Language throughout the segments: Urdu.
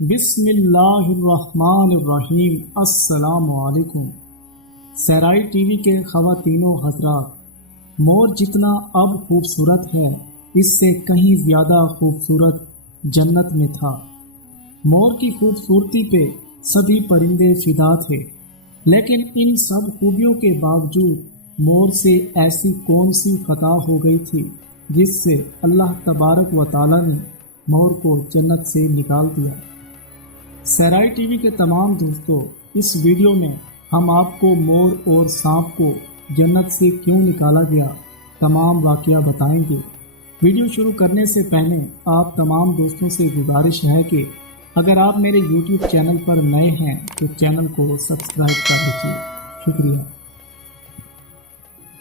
بسم اللہ الرحمن الرحیم۔ السلام علیکم۔ سہرائی ٹی وی کے خواتین و حضرات، مور جتنا اب خوبصورت ہے اس سے کہیں زیادہ خوبصورت جنت میں تھا۔ مور کی خوبصورتی پہ سبھی پرندے فدا تھے، لیکن ان سب خوبیوں کے باوجود مور سے ایسی کون سی خطا ہو گئی تھی جس سے اللہ تبارک و تعالی نے مور کو جنت سے نکال دیا۔ سہرائی ٹی وی کے تمام دوستوں، اس ویڈیو میں ہم آپ کو مور اور سانپ کو جنت سے کیوں نکالا گیا تمام واقعہ بتائیں گے۔ ویڈیو شروع کرنے سے پہلے آپ تمام دوستوں سے گزارش ہے کہ اگر آپ میرے یوٹیوب چینل پر نئے ہیں تو چینل کو سبسکرائب کر لیجیے، شکریہ۔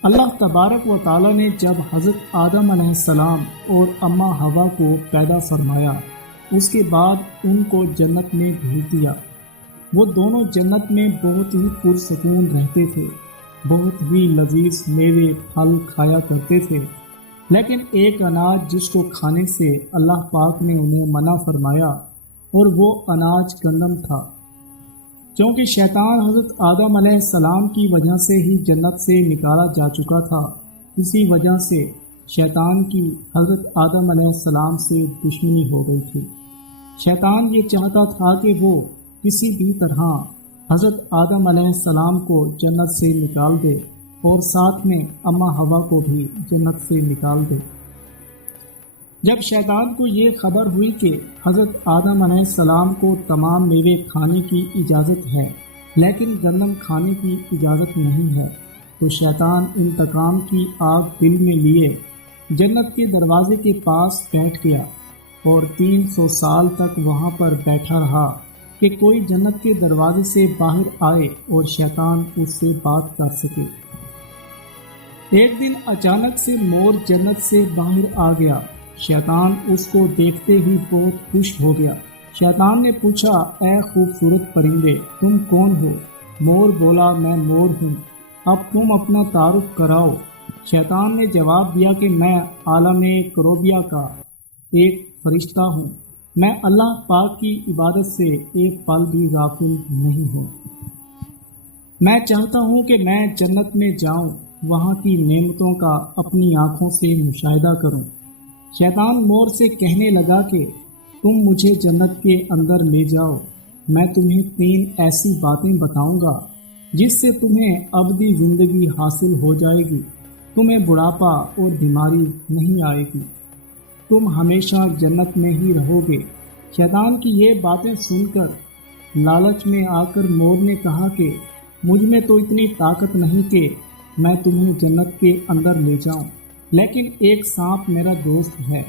اللہ تبارک و تعالی نے جب حضرت آدم علیہ السلام اور اماں حوا کو پیدا فرمایا، اس کے بعد ان کو جنت میں بھیج دیا۔ وہ دونوں جنت میں بہت ہی پرسکون رہتے تھے، بہت ہی لذیذ میوے پھل کھایا کرتے تھے، لیکن ایک اناج جس کو کھانے سے اللہ پاک نے انہیں منع فرمایا اور وہ اناج گندم تھا۔ کیونکہ شیطان حضرت آدم علیہ السلام کی وجہ سے ہی جنت سے نکالا جا چکا تھا، اسی وجہ سے شیطان کی حضرت آدم علیہ السلام سے دشمنی ہو گئی تھی۔ شیطان یہ چاہتا تھا کہ وہ کسی بھی طرح حضرت آدم علیہ السلام کو جنت سے نکال دے اور ساتھ میں اماں حوا کو بھی جنت سے نکال دے۔ جب شیطان کو یہ خبر ہوئی کہ حضرت آدم علیہ السلام کو تمام میوے کھانے کی اجازت ہے لیکن گندم کھانے کی اجازت نہیں ہے، تو شیطان انتقام کی آگ دل میں لیے جنت کے دروازے کے پاس بیٹھ گیا اور 300 سال تک وہاں پر بیٹھا رہا کہ کوئی جنت کے دروازے سے باہر آئے اور شیطان اس سے بات کر سکے۔ ایک دن اچانک سے مور جنت سے باہر آ گیا۔ شیطان اس کو دیکھتے ہی بہت خوش ہو گیا۔ شیطان نے پوچھا، اے خوبصورت پرندے، تم کون ہو؟ مور بولا، میں مور ہوں، اب تم اپنا تعارف کراؤ۔ شیطان نے جواب دیا کہ میں عالم کروبیا کا ایک فرشتہ ہوں، میں اللہ پاک کی عبادت سے ایک پل بھی غافل نہیں ہوں۔ میں چاہتا ہوں کہ میں جنت میں جاؤں، وہاں کی نعمتوں کا اپنی آنکھوں سے مشاہدہ کروں۔ شیطان مور سے کہنے لگا کہ تم مجھے جنت کے اندر لے جاؤ، میں تمہیں 3 ایسی باتیں بتاؤں گا جس سے تمہیں ابدی زندگی حاصل ہو جائے گی، تمہیں بڑھاپا اور بیماری نہیں آئے گی، تم ہمیشہ جنت میں ہی رہو گے۔ شیطان کی یہ باتیں سن کر لالچ میں آ کر مور نے کہا کہ مجھ میں تو اتنی طاقت نہیں کہ میں تمہیں جنت کے اندر لے جاؤں، لیکن ایک سانپ میرا دوست ہے،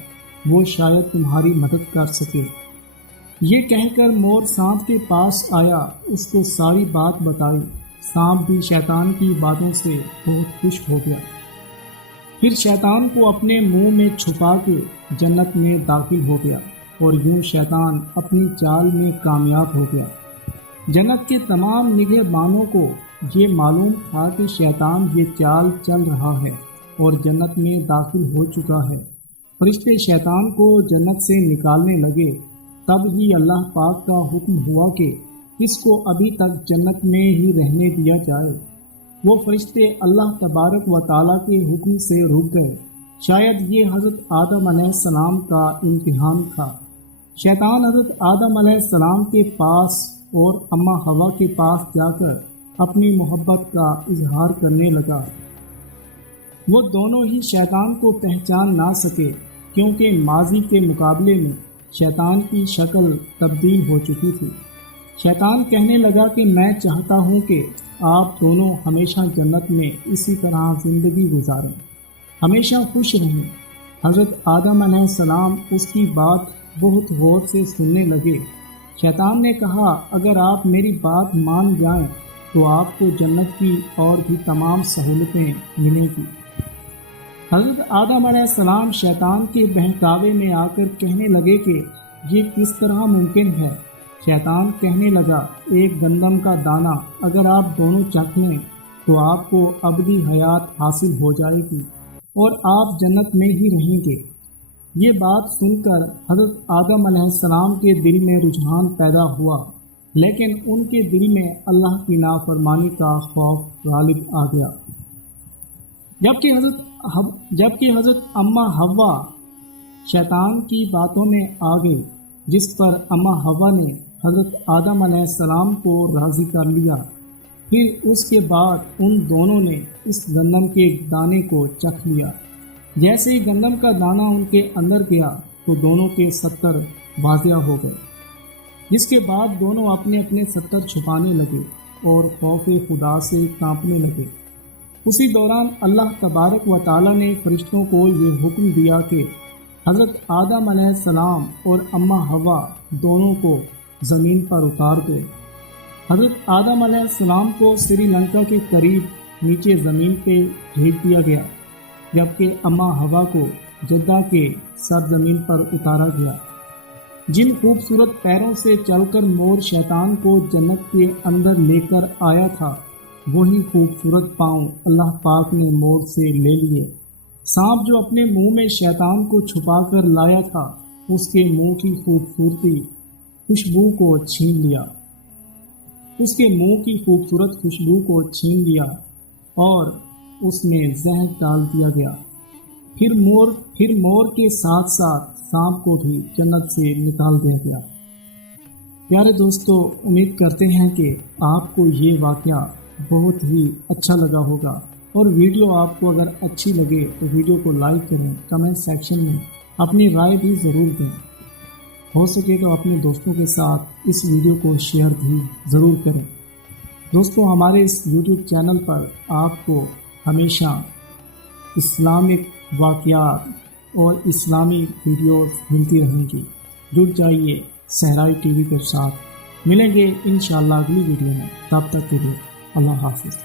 وہ شاید تمہاری مدد کر سکے۔ یہ کہہ کر مور سانپ کے پاس آیا، اس کو ساری بات بتائی۔ سانپ بھی شیطان کی باتوں سے بہت خوش ہو گیا، پھر شیطان کو اپنے منہ میں چھپا کے جنت میں داخل ہو گیا اور یوں شیطان اپنی چال میں کامیاب ہو گیا۔ جنت کے تمام نگہبانوں کو یہ معلوم تھا کہ شیطان یہ چال چل رہا ہے اور جنت میں داخل ہو چکا ہے۔ فرشتے شیطان کو جنت سے نکالنے لگے، تب ہی اللہ پاک کا حکم ہوا کہ اس کو ابھی تک جنت میں ہی رہنے دیا جائے۔ وہ فرشتے اللہ تبارک و تعالیٰ کے حکم سے رک گئے۔ شاید یہ حضرت آدم علیہ السلام کا امتحان تھا۔ شیطان حضرت آدم علیہ السلام کے پاس اور اماں حوا کے پاس جا کر اپنی محبت کا اظہار کرنے لگا۔ وہ دونوں ہی شیطان کو پہچان نہ سکے، کیونکہ ماضی کے مقابلے میں شیطان کی شکل تبدیل ہو چکی تھی۔ شیطان کہنے لگا کہ میں چاہتا ہوں کہ آپ دونوں ہمیشہ جنت میں اسی طرح زندگی گزاریں، ہمیشہ خوش رہیں۔ حضرت آدم علیہ السلام اس کی بات بہت غور سے سننے لگے۔ شیطان نے کہا، اگر آپ میری بات مان جائیں تو آپ کو جنت کی اور بھی تمام سہولتیں ملیں گی۔ حضرت آدم علیہ السلام شیطان کے بہکاوے میں آ کر کہنے لگے کہ یہ کس طرح ممکن ہے؟ شیطان کہنے لگا، ایک گندم کا دانہ اگر آپ دونوں چکھ لیں تو آپ کو ابدی حیات حاصل ہو جائے گی اور آپ جنت میں ہی رہیں گے۔ یہ بات سن کر حضرت آدم علیہ السلام کے دل میں رجحان پیدا ہوا، لیکن ان کے دل میں اللہ کی نافرمانی کا خوف غالب آ گیا۔ جبکہ حضرت اماں حوا شیطان کی باتوں میں آ گئی، جس پر اماں حوا نے حضرت آدم علیہ السلام کو راضی کر لیا۔ پھر اس کے بعد ان دونوں نے اس گندم کے دانے کو چکھ لیا۔ جیسے ہی گندم کا دانہ ان کے اندر گیا تو دونوں کے ستر واضح ہو گئے، جس کے بعد دونوں اپنے اپنے ستر چھپانے لگے اور خوف خدا سے کانپنے لگے۔ اسی دوران اللہ تبارک و تعالی نے فرشتوں کو یہ حکم دیا کہ حضرت آدم علیہ السلام اور اماں حوا دونوں کو زمین پر اتار دے۔ حضرت آدم علیہ السلام کو سری لنکا کے قریب نیچے زمین پہ پھینک دیا گیا، جبکہ اماں حوا کو جدہ کے سرزمین پر اتارا گیا۔ جن خوبصورت پیروں سے چل کر مور شیطان کو جنت کے اندر لے کر آیا تھا، وہی خوبصورت پاؤں اللہ پاک نے مور سے لے لیے۔ سانپ جو اپنے منہ میں شیطان کو چھپا کر لایا تھا، اس کے منہ کی خوبصورتی خوشبو کو چھین لیا، اس کے منہ کی خوبصورت خوشبو کو چھین لیا اور اس میں زہر ڈال دیا گیا۔ پھر مور کے ساتھ ساتھ سانپ کو بھی جنت سے نکال دیا گیا۔ پیارے دوستو، امید کرتے ہیں کہ آپ کو یہ واقعہ بہت ہی اچھا لگا ہوگا، اور ویڈیو آپ کو اگر اچھی لگے تو ویڈیو کو لائک کریں، کمنٹ سیکشن میں اپنی رائے بھی ضرور دیں۔ ہو سکے تو اپنے دوستوں کے ساتھ اس ویڈیو کو شیئر بھی ضرور کریں۔ دوستو، ہمارے اس یوٹیوب چینل پر آپ کو ہمیشہ اسلامک واقعات اور اسلامی ویڈیوز ملتی رہیں گی۔ جڑ جائیے صحرائی ٹی وی کے ساتھ۔ ملیں گے انشاءاللہ اگلی ویڈیو میں، تب تک کے لیے اللہ حافظ۔